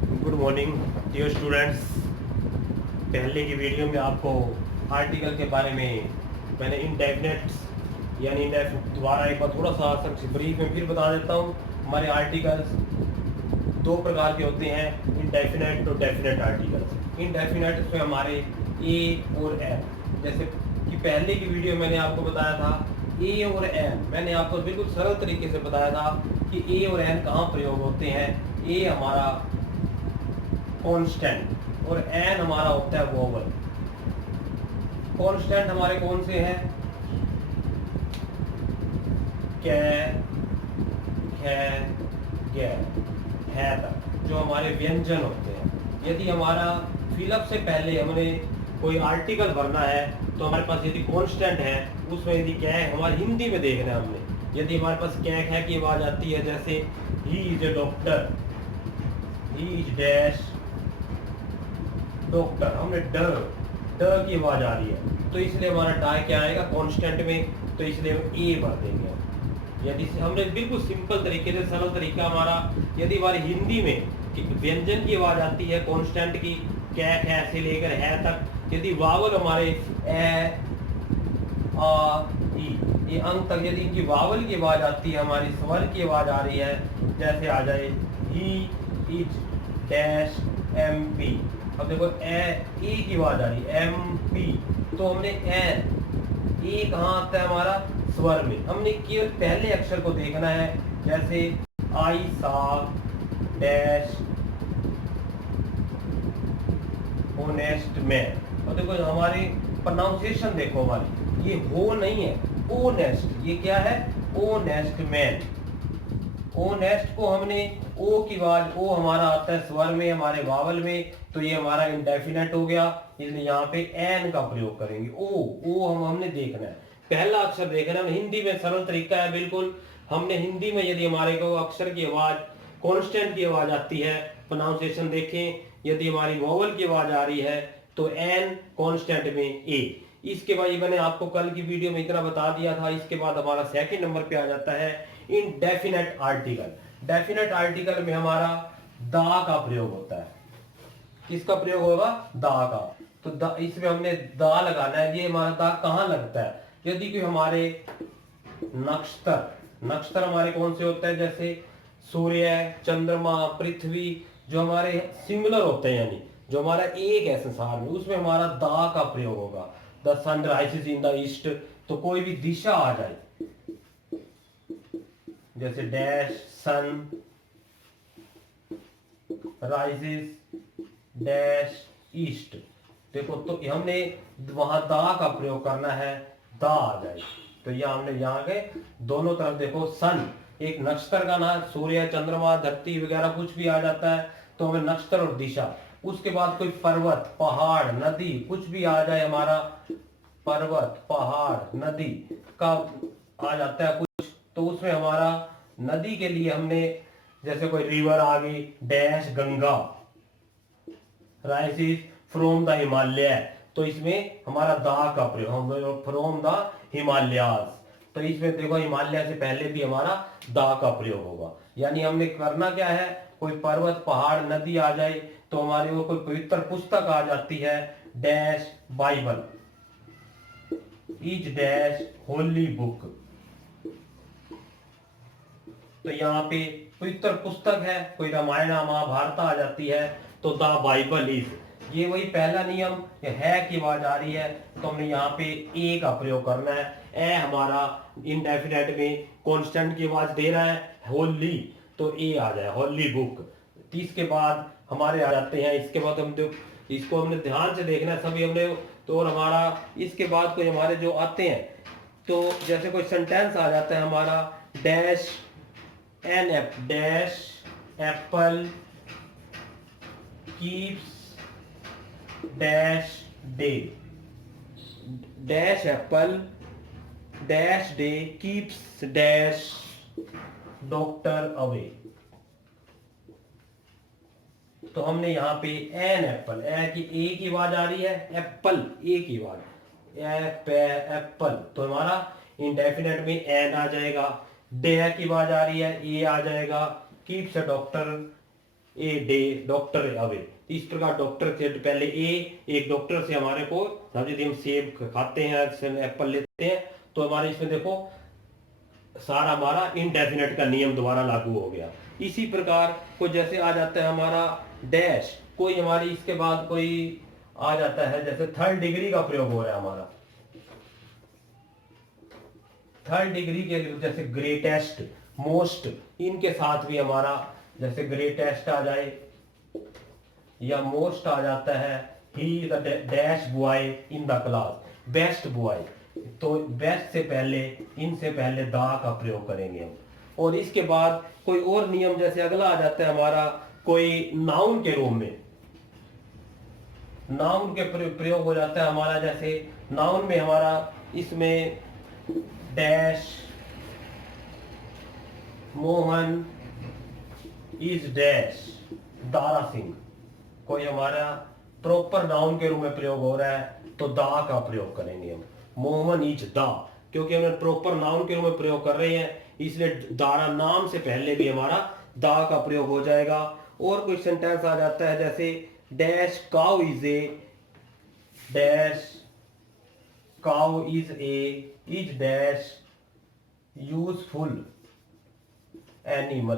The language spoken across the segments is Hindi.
Good morning dear students. पहले की वीडियो में आपको आर्टिकल के बारे में मैंने इंडेफिनेट्स यानी दोबारा एक बार थोड़ा सा ब्रीफ में फिर बता देता हूँ। हमारे आर्टिकल्स दो प्रकार के होते हैं, इंडेफिनेट और डेफिनेट आर्टिकल्स। इंडेफिनेट में हमारे ए और एम, जैसे कि पहले की वीडियो मैंने आपको बताया था ए और एन, मैंने आपको बिल्कुल सरल तरीके से बताया था कि ए और एन कहाँ प्रयोग होते हैं। ए हमारा कांस्टेंट और एन हमारा होता है वोवल। कांस्टेंट हमारे कौन से हैं? कै, खे, गे, है तक, जो हमारे व्यंजन होते हैं। यदि हमारा फिलअप से पहले हमने कोई आर्टिकल भरना है तो हमारे पास यदि कांस्टेंट है, उसमें यदि क्या है हमारे हिंदी में देखना है हमने। यदि हमारे पास क्या है की आवाज आती है, जैसे he is a doctor, he is dash doctor, हमने ड की आवाज आ रही है तो इसलिए हमारा डाई क्या आएगा कांस्टेंट में, तो इसलिए हम ए भर देंगे। यदि हमने बिल्कुल सिंपल तरीके से सरल तरीका हमारा, यदि हमारी हिंदी में व्यंजन की आवाज आती है कांस्टेंट की, कै खे से लेकर है तक, यदि वावल हमारे ए आ ई ये अंक तक, यदि इनकी वावल की आवाज आती है, हमारी स्वर की आवाज आ रही है, जैसे आ जाए he is dash M P. अब देखो ए की आवाज आ रही है एम पी, तो हमने ए कहाँ आता है हमारा स्वर में। हमने केवल पहले अक्षर को देखना है, जैसे आई सा डैश ऑनेस्ट मैन। और देखो हमारी प्रोनाउंसिएशन देखो, हमारी ये हो नहीं है, ओनेस्ट, ये क्या है ओनेस्ट मैन। ओनेस्ट को हमने ओ की आवाज, ओ हमारा आता है स्वर में, हमारे वावल में, तो ये हमारा इंडेफिनेट हो गया, इसलिए यहाँ पे एन का प्रयोग करेंगे। ओ हमने देखना है, पहला अक्षर देखना है। हिंदी में सरल तरीका है बिल्कुल। हमने हिंदी में यदि हमारे को अक्षर की आवाज कॉन्स्टेंट की आवाज आती है, प्रोनाउंसिएशन देखें, यदि हमारी वोवल की आवाज आ रही है तो एन, कॉन्स्टेंट में ए। इसके बाद मैंने आपको कल की वीडियो में इतना बता दिया था। इसके बाद हमारा सेकंड नंबर पे आ जाता है इनडेफिनेट आर्टिकल। डेफिनेट आर्टिकल में हमारा दा का प्रयोग होता है। किसका प्रयोग होगा? दा का। तो दा, इसमें हमने दा लगाना है। ये हमारा दा कहाँ लगता है? यदि कोई हमारे नक्षत्र हमारे कौन से होते हैं, जैसे सूर्य, चंद्रमा, पृथ्वी, जो हमारे सिंगुलर होते हैं, यानी जो हमारा एक है संसार में, उसमें हमारा दा का प्रयोग होगा। The sun rises in the east, तो कोई भी दिशा आ जाए, जैसे dash sun rises dash east. देखो तो हमने वहां दा का प्रयोग करना है, दा आ जाए, तो यह हमने यहाँ के दोनों तरफ देखो, सन एक नक्षत्र का नाम, सूर्य, चंद्रमा, धरती वगैरह कुछ भी आ जाता है तो हमें नक्षत्र और दिशा। उसके बाद कोई पर्वत, पहाड़, नदी कुछ भी आ जाए, हमारा पर्वत, पहाड़, नदी का आ जाता है कुछ, तो उसमें हमारा नदी के लिए हमने, जैसे कोई रिवर आ गई, dash Ganga rises from the Himalaya, तो इसमें हमारा दा का प्रयोग, फ्रॉम द हिमालयास, तो इसमें देखो हिमालय से पहले भी हमारा दा का प्रयोग होगा। यानी हमने करना क्या है, कोई पर्वत, पहाड़, नदी आ जाए तो हमारी वो कोई पवित्र पुस्तक आ जाती है, dash Bible is dash Holi book, तो यहाँ पे पवित्र पुस्तक है, कोई रामायण महाभारत आ जाती है तो द बाइबल इज। ये वही पहला नियम, ये है की आवाज आ रही है तो हमने यहाँ पे ए का प्रयोग करना है। ए हमारा इनडेफिनेट में कांस्टेंट की आवाज दे रहा है, होली, तो ए आ जाए होली बुक। इसके बाद हमारे आ जाते हैं, इसके बाद हम इसको हमने ध्यान से देखना है सभी हमने, तो और हमारा इसके बाद कोई हमारे जो आते हैं, तो जैसे कोई सेंटेंस आ जाता है हमारा, dash N F dash apple keeps dash day, dash apple dash day keeps dash doctor away. तो हमने यहाँ पे एन एप्पल, ए की आवाज आ रही है, एप्पल ए की आवाज, एप्पल, तो हमारा इंडेफिनेट में एन आ जाएगा। डे की आवाज आ रही है, ए आ जाएगा। Keeps doctor a day doctor away. इस प्रकार डॉक्टर से पहले ए, एक डॉक्टर से हमारे को, यदि हम सेब खाते हैं, एप्पल लेते हैं, तो हमारे इसमें देखो सारा हमारा इनडेफिनेट का नियम दोबारा लागू हो गया। इसी प्रकार को जैसे आ जाता है हमारा डैश, कोई हमारी इसके बाद कोई आ जाता है, जैसे थर्ड डिग्री का प्रयोग हो रहा है हमारा, थर्ड डिग्री के जैसे ग्रेटेस्ट, मोस्ट, इनके साथ भी हमारा जैसे ग्रेटेस्ट आ जाए या मोस्ट आ जाता है, he the dash boy in the class, best boy, तो बेस्ट से पहले, इनसे पहले दा का प्रयोग करेंगे हम। और इसके बाद कोई और नियम जैसे अगला आ जाता है हमारा, कोई नाउन के रूप में, नाउन के प्रयोग हो जाता है हमारा, जैसे नाउन में हमारा इसमें dash Mohan is dash Dara Singh, कोई हमारा प्रॉपर नाउन के रूप में प्रयोग हो रहा है तो दा का प्रयोग करेंगे हम। मोहन इज दा, क्योंकि हम प्रॉपर नाउन के रूप में प्रयोग कर रहे हैं, इसलिए दारा नाम से पहले भी हमारा दा का प्रयोग हो जाएगा। और कोई सेंटेंस आ जाता है जैसे dash cow is a, dash cow is a is dash useful animal,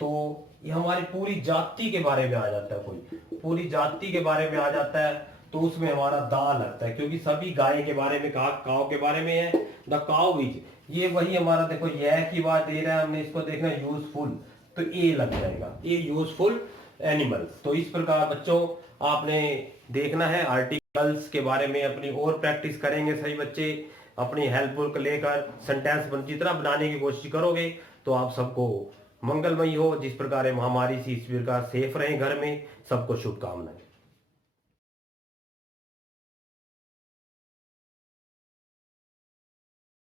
तो ये हमारी पूरी जाति के बारे में आ जाता है, कोई पूरी जाति के बारे में आ जाता है तो उसमें हमारा दा लगता है, क्योंकि सभी गाय के बारे में कहा, काव के बारे में है, द काउ इज, ये वही हमारा देखो यह की बात दे रहा है, हमने इसको देखना यूजफुल, तो ए लग जाएगा, ए यूजफुल एनिमल। तो इस प्रकार बच्चों आपने देखना है, आर्टिकल्स के बारे में अपनी और प्रैक्टिस करेंगे सही बच्चे, अपनी हेल्प बुक लेकर सेंटेंस जितना बनाने की कोशिश करोगे तो आप सबको मंगलमय हो, जिस प्रकार हमारी इस प्रकार सेफ रहें घर में, सबको शुभकामनाएं।